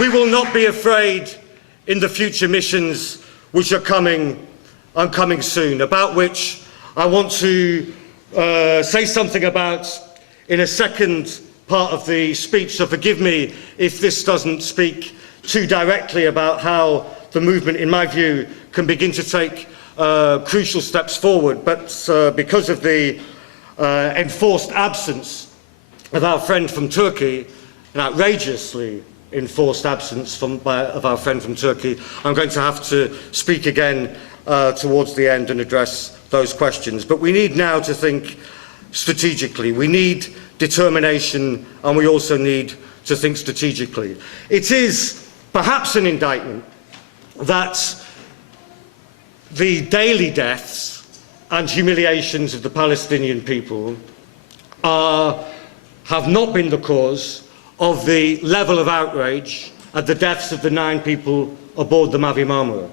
We will not be afraid in the future missions which are coming soon, about which I want to say something about in a second part of the speech, so forgive me if this doesn't speak too directly about how the movement, in my view, can begin to take crucial steps forward, but because of the enforced absence of our friend from Turkey, an outrageously enforced absence of our friend from Turkey, I'm going to have to speak again towards the end and address those questions. But we need now to think strategically. We need determination, and we also need to think strategically. It is perhaps an indictment that the daily deaths and humiliations of the Palestinian people have not been the cause of the level of outrage at the deaths of the 9 people aboard the Mavi Marmara.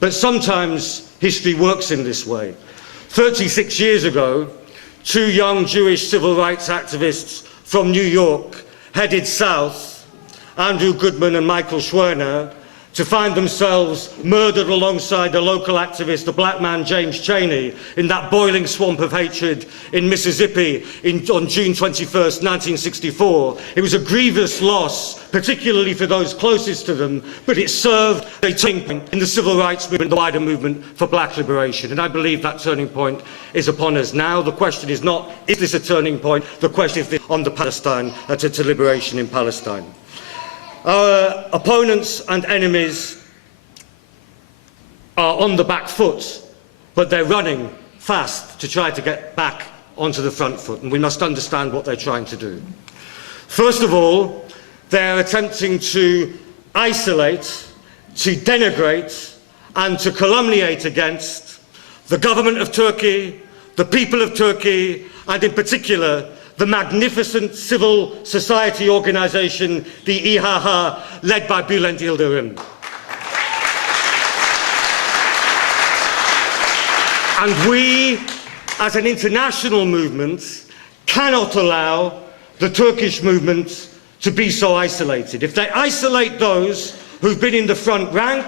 But sometimes history works in this way. 36 years ago, 2 young Jewish civil rights activists from New York headed south, Andrew Goodman and Michael Schwerner, to find themselves murdered alongside a local activist, the black man James Chaney, in that boiling swamp of hatred in Mississippi on June 21st, 1964. It was a grievous loss, particularly for those closest to them, but it served a turning point in the civil rights movement, the wider movement for black liberation. And I believe that turning point is upon us now. The question is not, is this a turning point? The question is on the Palestine, to liberation in Palestine. Our opponents and enemies are on the back foot, but they're running fast to try to get back onto the front foot, and we must understand what they're trying to do. First of all, they're attempting to isolate, to denigrate, and to calumniate against the government of Turkey, the people of Turkey, and in particular, the magnificent civil society organisation, the İHH, led by Bülent Yıldırım. And we, as an international movement, cannot allow the Turkish movement to be so isolated. If they isolate those who've been in the front rank,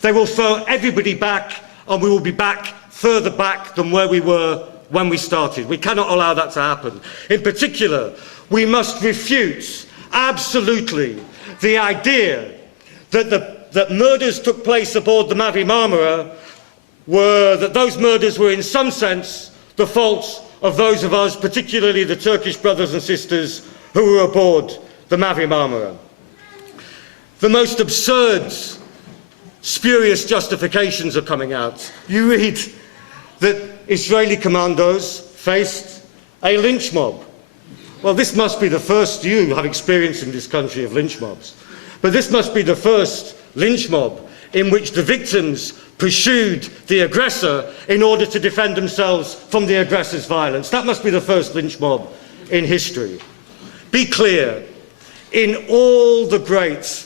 they will throw everybody back, and we will be back further back than where we were when we started. We cannot allow that to happen. In particular, we must refute absolutely the idea that murders took place aboard the Mavi Marmara that those murders were in some sense the fault of those of us, particularly the Turkish brothers and sisters who were aboard the Mavi Marmara. The most absurd, spurious justifications are coming out. You read that Israeli commandos faced a lynch mob. Well, this must be the first you have experience in this country of lynch mobs. But this must be the first lynch mob in which the victims pursued the aggressor in order to defend themselves from the aggressor's violence. That must be the first lynch mob in history. Be clear, in all the great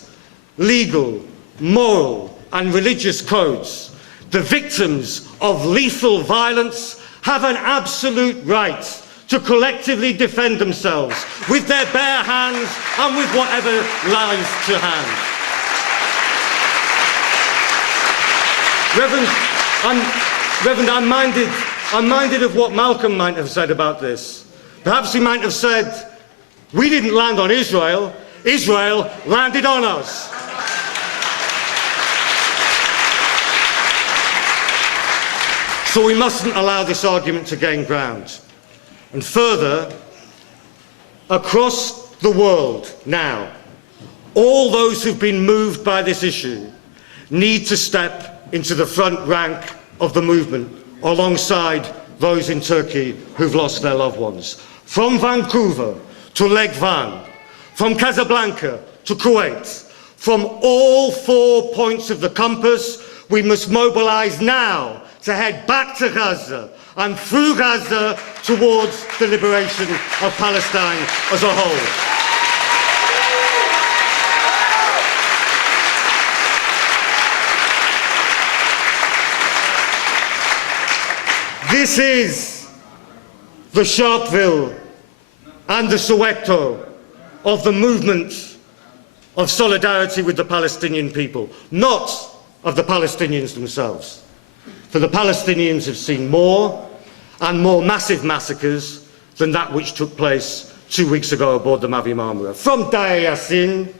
legal, moral, and religious codes, the victims of lethal violence have an absolute right to collectively defend themselves with their bare hands and with whatever lies to hand. Reverend, I'm minded of what Malcolm might have said about this. Perhaps he might have said, we didn't land on Israel, Israel landed on us. So we mustn't allow this argument to gain ground. And further, across the world now, all those who've been moved by this issue need to step into the front rank of the movement alongside those in Turkey who've lost their loved ones. From Vancouver to Lake Van, from Casablanca to Kuwait, from all 4 points of the compass, we must mobilize now to head back to Gaza and through Gaza towards the liberation of Palestine as a whole. This is the Sharpeville and the Soweto of the movement of solidarity with the Palestinian people, not of the Palestinians themselves. For the Palestinians have seen more and more massive massacres than that which took place 2 weeks ago aboard the Mavi Marmara. From Deir Yassin,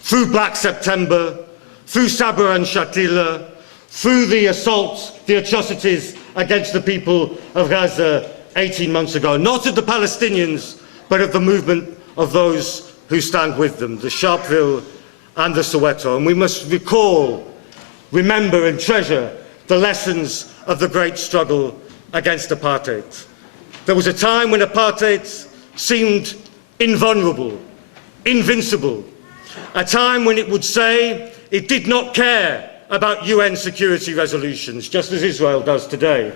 through Black September, through Sabra and Shatila, through the assaults, the atrocities against the people of Gaza 18 months ago, not of the Palestinians, but of the movement of those who stand with them, the Sharpeville and the Soweto. And we must recall, remember and treasure the lessons of the great struggle against apartheid. There was a time when apartheid seemed invulnerable, invincible, a time when it would say it did not care about UN security resolutions, just as Israel does today.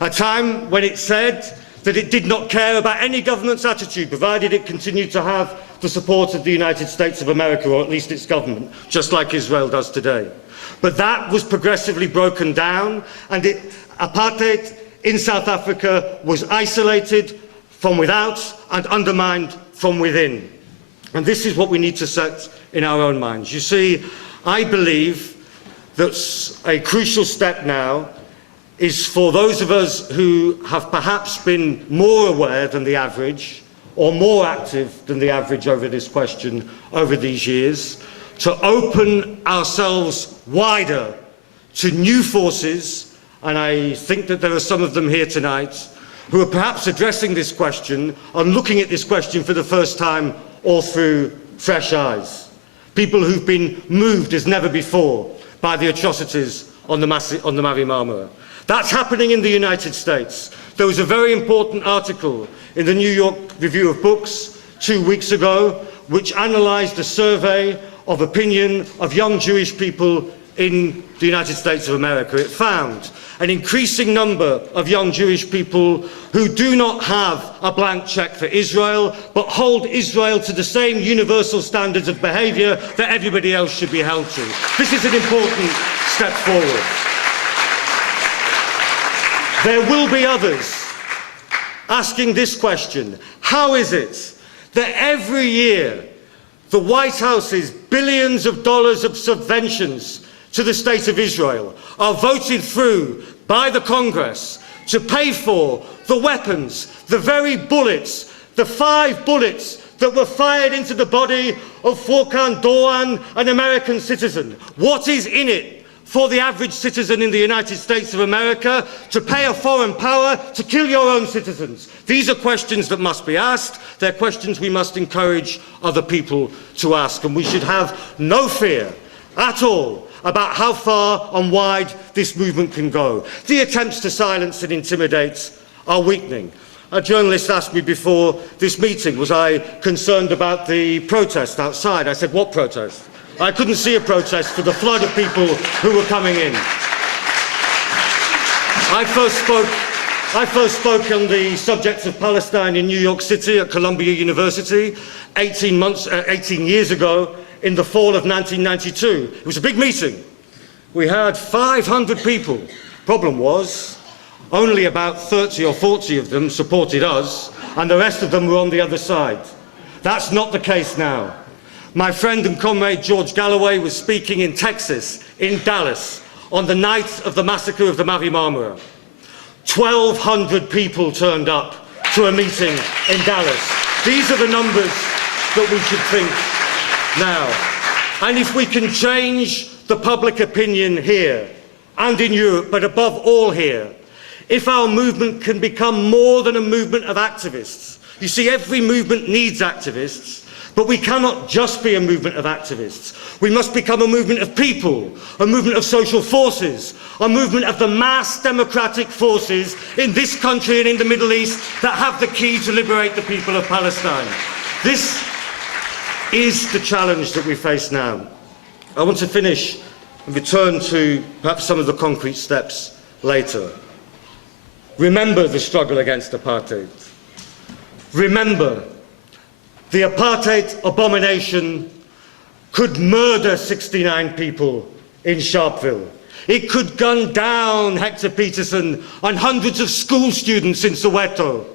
A time when it said that it did not care about any government's attitude, provided it continued to have the support of the United States of America, or at least its government, just like Israel does today. But that was progressively broken down, and apartheid in South Africa was isolated from without and undermined from within. And this is what we need to set in our own minds. You see, I believe that a crucial step now is for those of us who have perhaps been more aware than the average, or more active than the average over this question over these years, to open ourselves wider to new forces, and I think that there are some of them here tonight, who are perhaps addressing this question and looking at this question for the first time or through fresh eyes. People who've been moved as never before by the atrocities on the Mavi Marmara. That's happening in the United States. There was a very important article in the New York Review of Books 2 weeks ago which analysed a survey of opinion of young Jewish people in the United States of America. It found an increasing number of young Jewish people who do not have a blank cheque for Israel, but hold Israel to the same universal standards of behaviour that everybody else should be held to. This is an important step forward. There will be others asking this question: how is it that every year the White House's billions of dollars of subventions to the State of Israel are voted through by the Congress to pay for the weapons, the very bullets, the 5 bullets that were fired into the body of Furkan Doğan, an American citizen? What is in it for the average citizen in the United States of America to pay a foreign power to kill your own citizens? These are questions that must be asked. They're questions we must encourage other people to ask, and we should have no fear at all about how far and wide this movement can go. The attempts to silence and intimidate are weakening. A journalist asked me before this meeting, was I concerned about the protest outside? I said, what protest? I couldn't see a protest for the flood of people who were coming in. I first spoke on the subject of Palestine in New York City at Columbia University 18 years ago in the fall of 1992. It was a big meeting. We had 500 people. Problem was, only about 30 or 40 of them supported us, and the rest of them were on the other side. That's not the case now. My friend and comrade George Galloway was speaking in Texas, in Dallas, on the night of the massacre of the Mavi Marmara. 1,200 people turned up to a meeting in Dallas. These are the numbers that we should think now. And if we can change the public opinion here and in Europe, but above all here, if our movement can become more than a movement of activists. You see, every movement needs activists, but we cannot just be a movement of activists. We must become a movement of people, a movement of social forces, a movement of the mass democratic forces in this country and in the Middle East that have the key to liberate the people of Palestine. This is the challenge that we face now. I want to finish and return to perhaps some of the concrete steps later. Remember the struggle against apartheid. Remember, the apartheid abomination could murder 69 people in Sharpeville. It could gun down Hector Peterson and hundreds of school students in Soweto.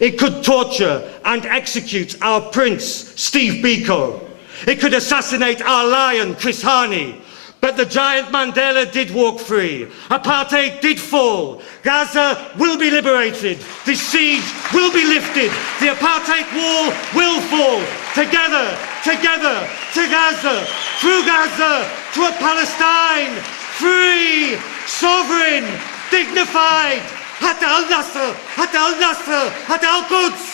It could torture and execute our prince, Steve Biko. It could assassinate our lion, Chris Hani. But the giant Mandela did walk free. Apartheid did fall. Gaza will be liberated. The siege will be lifted. The apartheid wall will fall. Together, together, to Gaza, through Gaza, to a Palestine, free, sovereign, dignified. Hatta al-Nasr, Hatta al-Nasr, Hatta al-Quds.